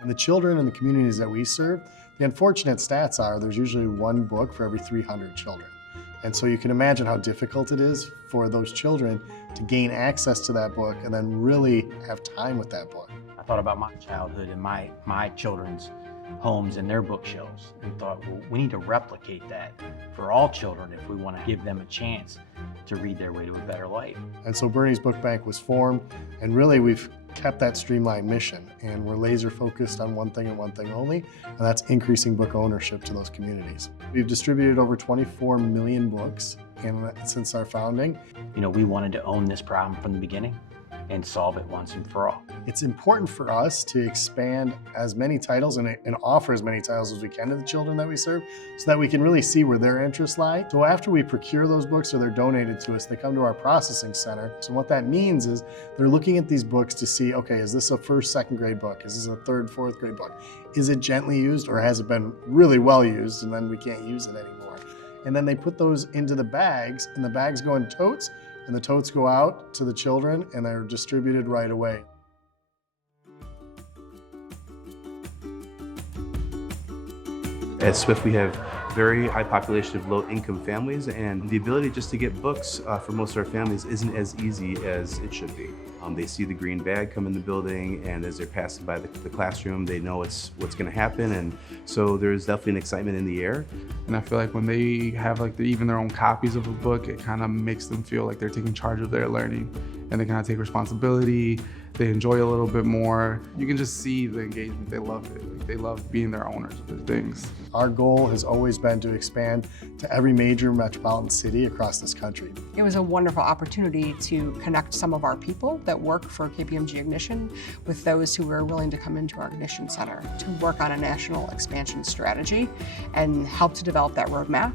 And the children in the communities that we serve, the unfortunate stats are there's usually one book for every 300 children. And so you can imagine how difficult it is for those children to gain access to that book and then really have time with that book. I thought about my childhood and my children's homes and their bookshelves and thought, well, we need to replicate that for all children if we want to give them a chance to read their way to a better life. And so Bernie's Book Bank was formed, and really we've kept that streamlined mission, and we're laser focused on one thing and one thing only, and that's increasing book ownership to those communities. We've distributed over 24 million books since our founding. You know, we wanted to own this problem from the beginning and solve it once and for all. It's important for us to expand as many titles and offer as many titles as we can to the children that we serve so that we can really see where their interests lie. So after we procure those books or they're donated to us, they come to our processing center. So what that means is they're looking at these books to see, okay, is this a first, second grade book? Is this a third, fourth grade book? Is it gently used or has it been really well used and then we can't use it anymore? And then they put those into the bags and the bags go in totes and the totes go out to the children and they're distributed right away. At Swift, we have very high population of low-income families, and the ability just to get books for most of our families isn't as easy as it should be. They see the green bag come in the building, and as they're passing by the classroom, they know what's going to happen, and so there's definitely an excitement in the air. And I feel like when they have even their own copies of a book, it kind of makes them feel like they're taking charge of their learning, and they kind of take responsibility. They enjoy a little bit more. You can just see the engagement. They love it. Like, they love being their owners of their things. Our goal has always been to expand to every major metropolitan city across this country. It was a wonderful opportunity to connect some of our people that work for KPMG Ignition with those who were willing to come into our Ignition Center to work on a national expansion strategy and help to develop that roadmap.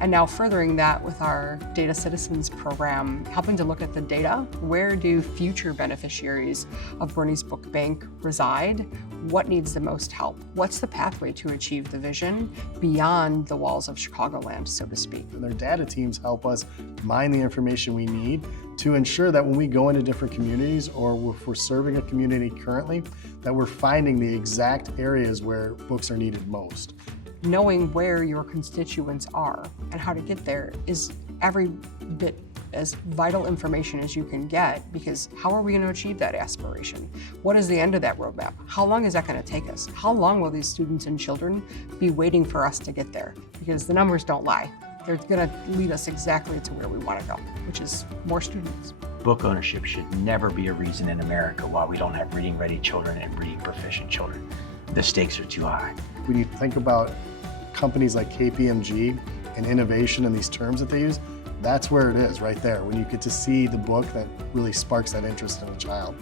And now furthering that with our Data Citizens program, helping to look at the data. Where do future beneficiaries of Bernie's Book Bank reside? What needs the most help? What's the pathway to achieve the vision beyond the walls of Chicagoland, so to speak? And their data teams help us mine the information we need to ensure that when we go into different communities or if we're serving a community currently, that we're finding the exact areas where books are needed most. Knowing where your constituents are and how to get there is every bit as vital information as you can get, because how are we going to achieve that aspiration? What is the end of that roadmap? How long is that going to take us? How long will these students and children be waiting for us to get there? Because the numbers don't lie. They're going to lead us exactly to where we want to go, which is more students. Book ownership should never be a reason in America why we don't have reading-ready children and reading-proficient children. The stakes are too high. When you think about companies like KPMG and innovation and these terms that they use, that's where it is, right there, when you get to see the book that really sparks that interest in a child.